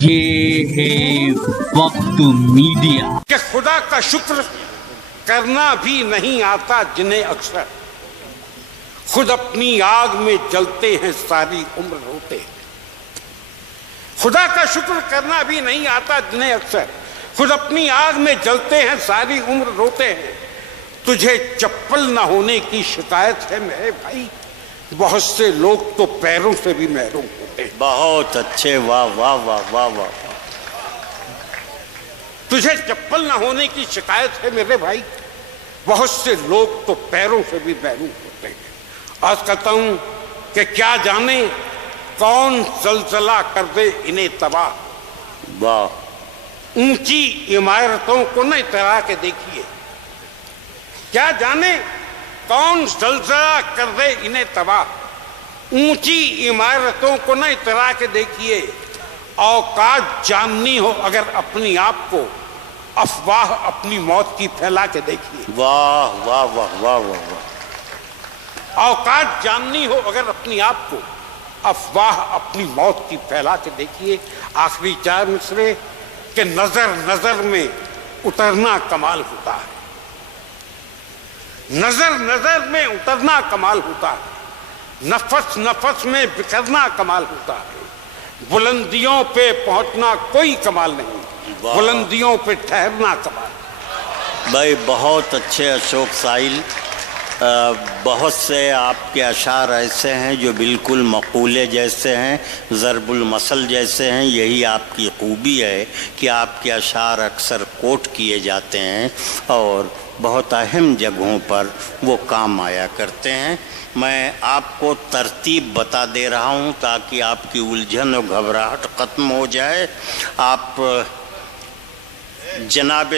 یہ ہے وقت میڈیا کہ خدا کا شکر کرنا بھی نہیں آتا جنہیں اکثر خود اپنی آگ میں جلتے ہیں ساری عمر روتے ہیں۔ خدا کا شکر کرنا بھی نہیں آتا جنہیں اکثر خود اپنی آگ میں جلتے ہیں ساری عمر روتے ہیں۔ تجھے چپل نہ ہونے کی شکایت ہے میرے بھائی، بہت سے لوگ تو پیروں سے بھی محروم ہوتے ہیں۔ بہت اچھے، واہ واہ واہ واہ واہ۔ تجھے چپل نہ ہونے کی شکایت ہے میرے بھائی، بہت سے لوگ تو پیروں سے بھی محروم ہوتے ہیں۔ آج کہتا ہوں کہ کیا جانے کون زلزلہ کر دے انہیں تباہ، واہ، اونچی عمارتوں کو نہ اترا کے دیکھیے۔ کیا جانے کون زلزلہ کر دے انہیں تباہ، اونچی عمارتوں کو نہ اترا کے دیکھیے۔ اوقات جاننی ہو اگر اپنی آپ کو، افواہ اپنی موت کی پھیلا کے دیکھیے۔ واہ واہ واہ واہ واہ واہ۔ اوقات جاننی ہو اگر اپنی آپ کو، افواہ اپنی موت کی پھیلا کے دیکھیے۔ آخری چار مصرے کہ نظر نظر میں اترنا کمال ہوتا ہے، نظر نظر میں اترنا کمال ہوتا ہے، نفس نفس میں بکھرنا کمال ہوتا ہے۔ بلندیوں پہ پہنچنا کوئی کمال نہیں، بلندیوں پہ ٹھہرنا کمال۔ بھائی بہت اچھے اشوک ساحل، بہت سے آپ کے اشعار ایسے ہیں جو بالکل مقولے جیسے ہیں، ضرب المثل جیسے ہیں۔ یہی آپ کی خوبی ہے کہ آپ کے اشعار اکثر کوٹ کیے جاتے ہیں اور بہت اہم جگہوں پر وہ کام آیا کرتے ہیں۔ میں آپ کو ترتیب بتا دے رہا ہوں تاکہ آپ کی الجھن و گھبراہٹ ختم ہو جائے۔ آپ جناب